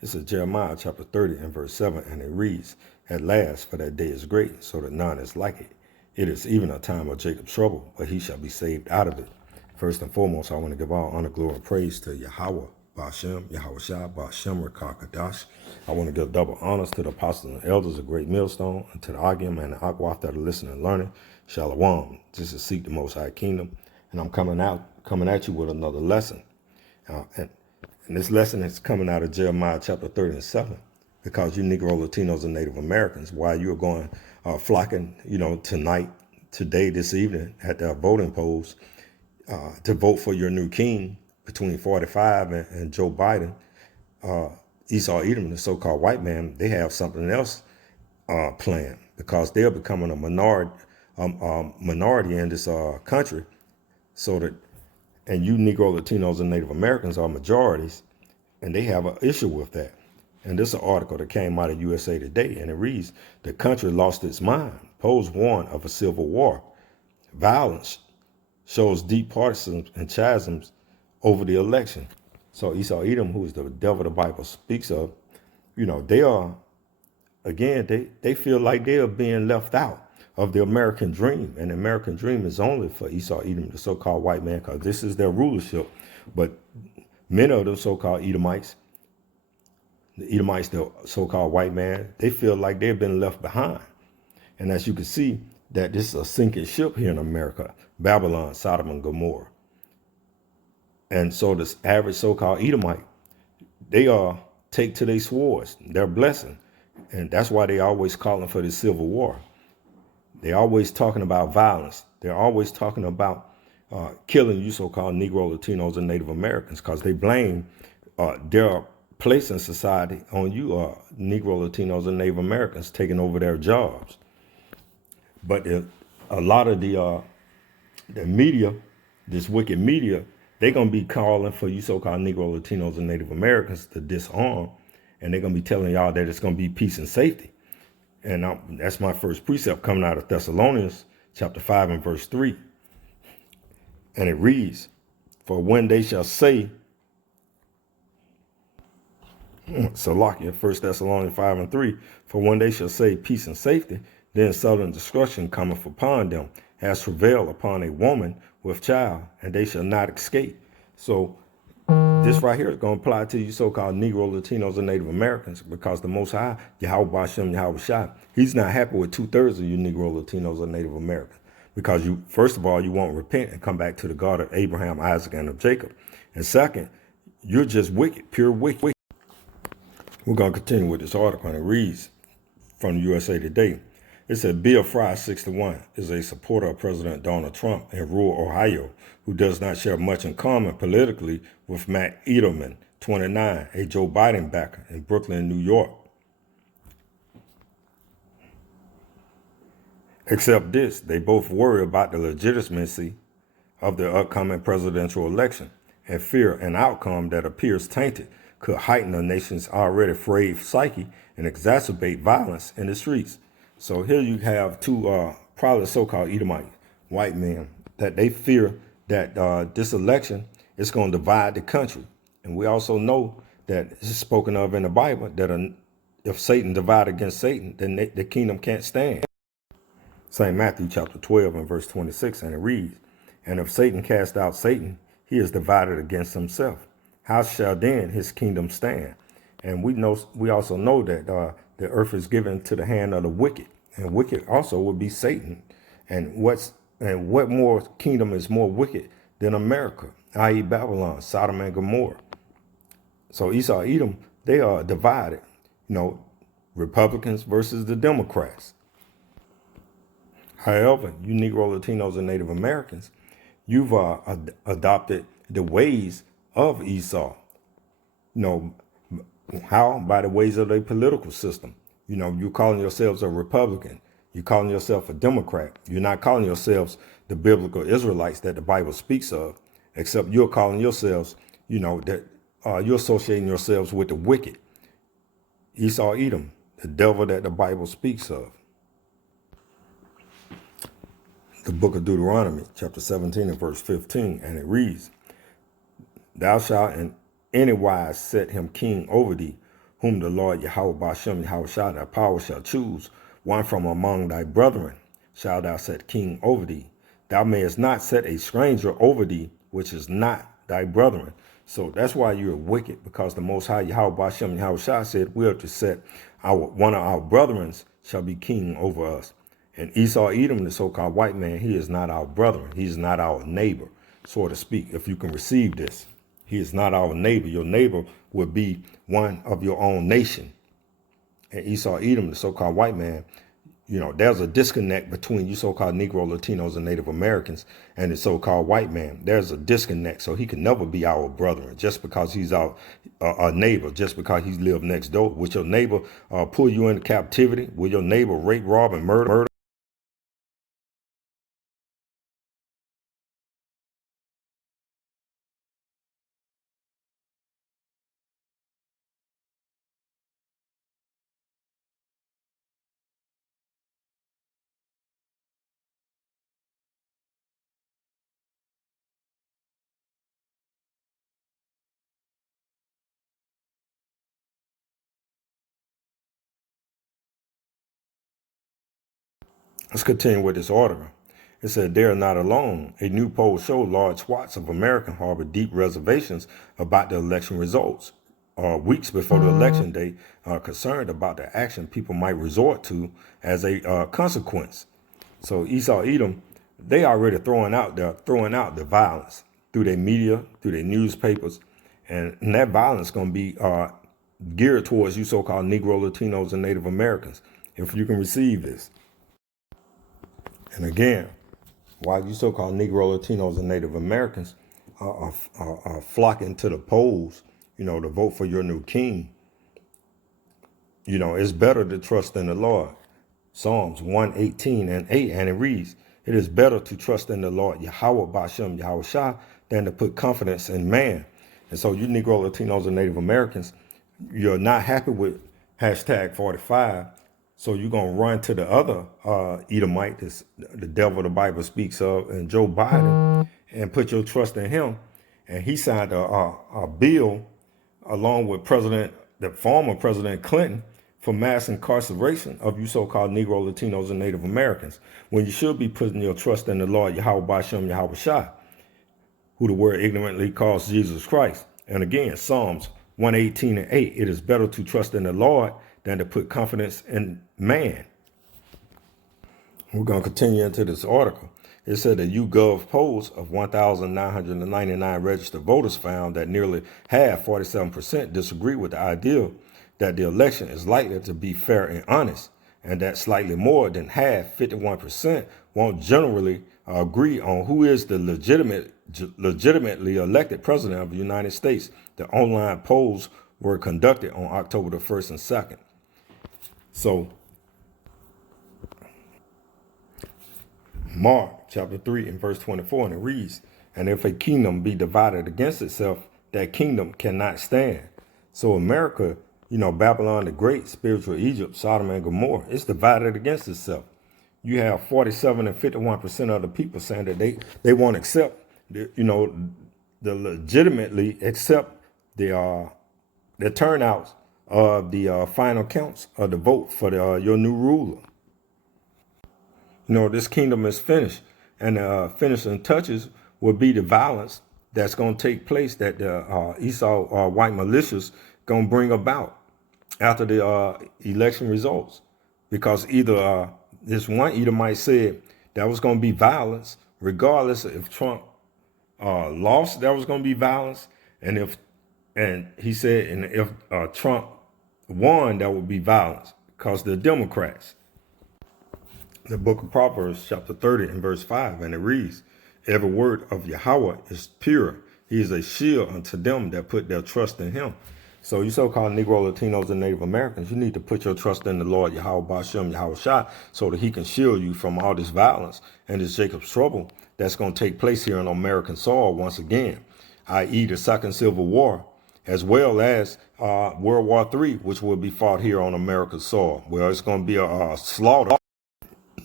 It's in Jeremiah chapter 30 and verse 7, and it reads, "At last, for that day is great, so that none is like it. It is even a time of Jacob's trouble, but he shall be saved out of it." First and foremost, I want to give all honor, glory, and praise to Yahweh, Ba'ashem, Yahweh Shah, Ba'ashem, Rakakadash. I want to give double honors to the apostles and elders of Great Millstone, and to the Agim and the Akwaf that are listening and learning. Shalom. This is Seek the Most High Kingdom, and I'm coming at you with another lesson. And this lesson is coming out of Jeremiah chapter 30 and 7, because you Negro, Latinos, and Native Americans, while you're going flocking, tonight, today, this evening at the voting polls to vote for your new king between 45 and Joe Biden, Esau Edom, the so-called white man, they have something else planned, because they're becoming a minority in this country, so that, and you Negro, Latinos, and Native Americans are majorities, and they have an issue with that. And this is an article that came out of USA Today, and it reads, "The country lost its mind. Polls warn of a civil war. Violence shows deep partisans and chasms over the election." So Esau Edom, who is the devil the Bible speaks of, they are, again, they feel like they are being left out of the American dream. And the American dream is only for Esau Edom, the so-called white man, because this is their rulership. But many of them so-called Edomites, the so-called white man, they feel like they've been left behind. And as you can see, that this is a sinking ship here in America, Babylon, Sodom, and Gomorrah. And so this average so-called Edomite, they take to their swords, their blessing. And that's why they always calling for this civil war. They're always talking about violence. They're always talking about killing you so-called Negro, Latinos, and Native Americans, because they blame their place in society on you Negro, Latinos, and Native Americans taking over their jobs. But a lot of the media, this wicked media, they're going to be calling for you so-called Negro, Latinos, and Native Americans to disarm, and they're going to be telling y'all that it's going to be peace and safety. And that's my first precept coming out of Thessalonians chapter 5 and verse 3. And it reads, "For when they shall say," Salakia, 1 Thessalonians 5 and 3, "For when they shall say peace and safety, then sudden destruction cometh upon them, as travail upon a woman with child, and they shall not escape." So this right here is going to apply to you so-called Negro, Latinos, and Native Americans, because the Most High, Yahweh Bashem, Yahweh Shah, he's not happy with 2/3 of you Negro, Latinos, or Native Americans, because you, first of all, you won't repent and come back to the God of Abraham, Isaac, and of Jacob. And second, you're just wicked, pure wicked. We're going to continue with this article, and it reads from USA Today. It said, Bill Fry, 61, is a supporter of President Donald Trump in rural Ohio, who does not share much in common politically with Matt Edelman, 29, a Joe Biden backer in Brooklyn, New York. Except this, they both worry about the legitimacy of the upcoming presidential election and fear an outcome that appears tainted could heighten the nation's already frayed psyche and exacerbate violence in the streets. So here you have two probably so-called Edomite white men that they fear that this election is going to divide the country. And we also know that it's spoken of in the Bible that if Satan divide against Satan, then the kingdom can't stand. St. Matthew chapter 12 and verse 26, and it reads, "And if Satan cast out Satan, he is divided against himself. How shall then his kingdom stand?" And we also know that the earth is given to the hand of the wicked, and wicked also would be Satan. And what more kingdom is more wicked than America, i.e. Babylon, Sodom and Gomorrah? So Esau, Edom, they are divided, Republicans versus the Democrats. However, you Negro, Latinos, and Native Americans, you've adopted the ways of Esau. How? By the ways of their political system. You're calling yourselves a Republican. You're calling yourself a Democrat. You're not calling yourselves the biblical Israelites that the Bible speaks of, except you're calling yourselves, that you're associating yourselves with the wicked. Esau, Edom, the devil that the Bible speaks of. The book of Deuteronomy, chapter 17 and verse 15, and it reads, "Thou shalt in any wise set him king over thee, whom the Lord Yahweh Bashem Yahweh Shah thy power shall choose, one from among thy brethren shall thou set king over thee. Thou mayest not set a stranger over thee, which is not thy brethren. So that's why you're wicked, because the Most High Yahweh Bashem Yahweh Shah said we are to set one of our brethren shall be king over us. And Esau Edom, the so-called white man, he is not our brother. He is not our neighbor, so to speak, if you can receive this. He is not our neighbor. Your neighbor would be one of your own nation. And Esau Edom, the so-called white man, there's a disconnect between you so-called Negro, Latinos, and Native Americans and the so-called white man. There's a disconnect, so he can never be our brother just because he's our neighbor, just because he's lived next door. Would your neighbor pull you into captivity? Will your neighbor rape, rob, and murder? Let's continue with this article. It said, they are not alone. A new poll showed large swaths of American harbor deep reservations about the election results. Weeks before the election day, concerned about the action people might resort to as a consequence. So Esau Edom, they already throwing out the violence through their media, through their newspapers, and that violence going to be geared towards you so-called Negro, Latinos, and Native Americans, if you can receive this. And again, while you so-called Negro, Latinos, and Native Americans are flocking to the polls, to vote for your new king, it's better to trust in the Lord. Psalms 118:8, and it reads, it is better to trust in the Lord Yahweh Bashem Yahweh Shah than to put confidence in man. And so you Negro, Latinos, and Native Americans, you're not happy with hashtag 45. So you're going to run to the other Edomite, the devil the Bible speaks of, and Joe Biden, and put your trust in him. And he signed a bill along with the former President Clinton, for mass incarceration of you so-called Negro, Latinos, and Native Americans, when you should be putting your trust in the Lord Yahweh Bashem Yahweh Shah, who the word ignorantly calls Jesus Christ. And again, Psalms 118:8, it is better to trust in the Lord than to put confidence in man. We're going to continue into this article. It said that YouGov polls of 1,999 registered voters found that nearly half, 47%, disagree with the idea that the election is likely to be fair and honest, and that slightly more than half, 51%, won't generally agree on who is the legitimately elected president of the United States. The online polls were conducted on October the 1st and 2nd. So, Mark chapter 3 and verse 24, and it reads, and if a kingdom be divided against itself, that kingdom cannot stand. So America, Babylon the Great, spiritual Egypt, Sodom and Gomorrah, it's divided against itself. You have 47 and 51% of the people saying that they won't accept, the legitimately accept the turnouts of the final counts of the vote for your new ruler. This kingdom is finished, and the finishing touches will be the violence that's going to take place that the Esau white militias going to bring about after the election results. Because either this one Edomite said that was going to be violence, regardless if Trump lost, there was going to be violence, and he said, and if Trump won, there would be violence because the Democrats. The book of Proverbs, chapter 30 and verse 5, and it reads, every word of Yahweh is pure. He is a shield unto them that put their trust in him. So you so-called Negro, Latinos, and Native Americans, you need to put your trust in the Lord Yahweh Bashem Yahweh Shah, so that he can shield you from all this violence and this Jacob's trouble that's going to take place here on American soil once again, i.e. the Second Civil War, as well as World War III, which will be fought here on America's soil, where it's going to be a slaughter.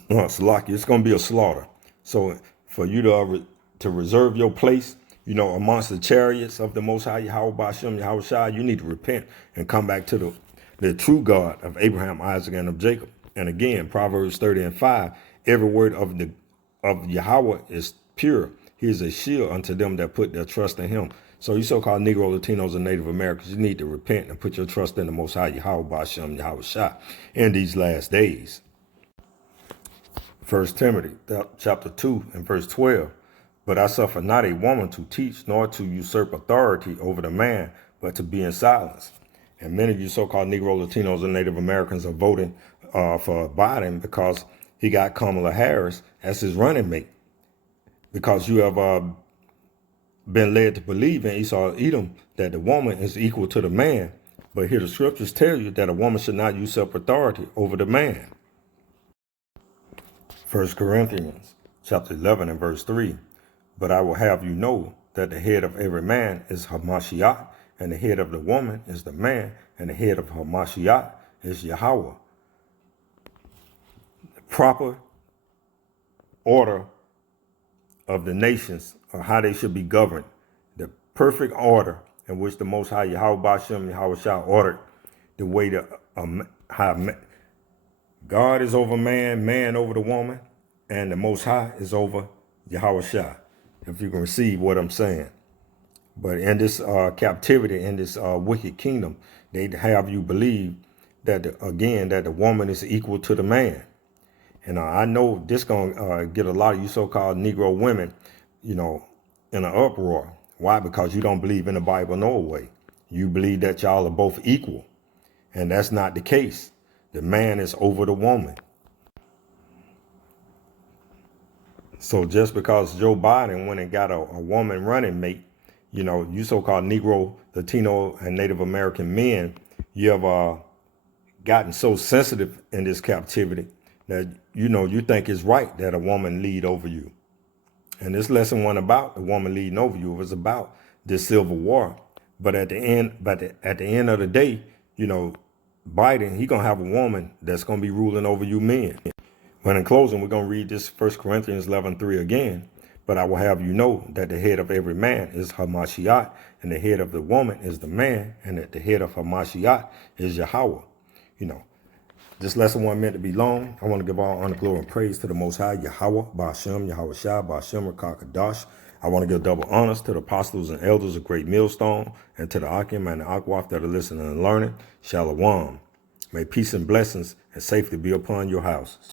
It's going to be a slaughter. So for you to reserve your place amongst the chariots of the Most High Yahweh Bashem, Yahweh Shai, you need to repent and come back to the true God of Abraham, Isaac, and of Jacob. And again, Proverbs 30:5, every word of Yahweh is pure. He is a shield unto them that put their trust in him. So you so-called Negro, Latinos, and Native Americans, you need to repent and put your trust in the Most High Yahweh Bashem, Yahweh Shai in these last days. 1 Timothy chapter 2 and verse 12. But I suffer not a woman to teach, nor to usurp authority over the man, but to be in silence. And many of you so-called Negro, Latinos, and Native Americans are voting for Biden because he got Kamala Harris as his running mate. Because you have been led to believe in Esau Edom that the woman is equal to the man. But here the scriptures tell you that a woman should not usurp authority over the man. 1 Corinthians chapter 11 and verse 3. But I will have you know that the head of every man is Hamashiach, and the head of the woman is the man, and the head of Hamashiach is Yahweh. The proper order of the nations, or how they should be governed, the perfect order in which the Most High Yahweh Bashem, Yahweh Shai ordered, the way that God is over man, man over the woman, and the Most High is over Yahweh Shai, if you can receive what I'm saying. But in this captivity, in this wicked kingdom, they have you believe that, that the woman is equal to the man. And I know this going to get a lot of you so-called Negro women, in an uproar. Why? Because you don't believe in the Bible no way. You believe that y'all are both equal. And that's not the case. The man is over the woman. So just because Joe Biden went and got a woman running mate, you so-called Negro, Latino, and Native American men, you have gotten so sensitive in this captivity that, you think it's right that a woman lead over you. And this lesson wasn't about the woman leading over you. It was about this civil war. But at the end of the day, Biden, he gonna have a woman that's gonna be ruling over you men. When in closing, we're gonna read this 1 Corinthians 11:3 again. But I will have you know that the head of every man is Hamashiach, and the head of the woman is the man, and that the head of Hamashiach is Yahweh. This lesson wasn't meant to be long. I want to give all honor, glory, and praise to the Most High, Yahweh, Ba'ashem, Yahweh Shai, Ba'ashem, Rakakadash. I want to give double honors to the apostles and elders of Great Millstone, and to the Akim and the Akwaf that are listening and learning. Shalom. May peace and blessings and safety be upon your houses.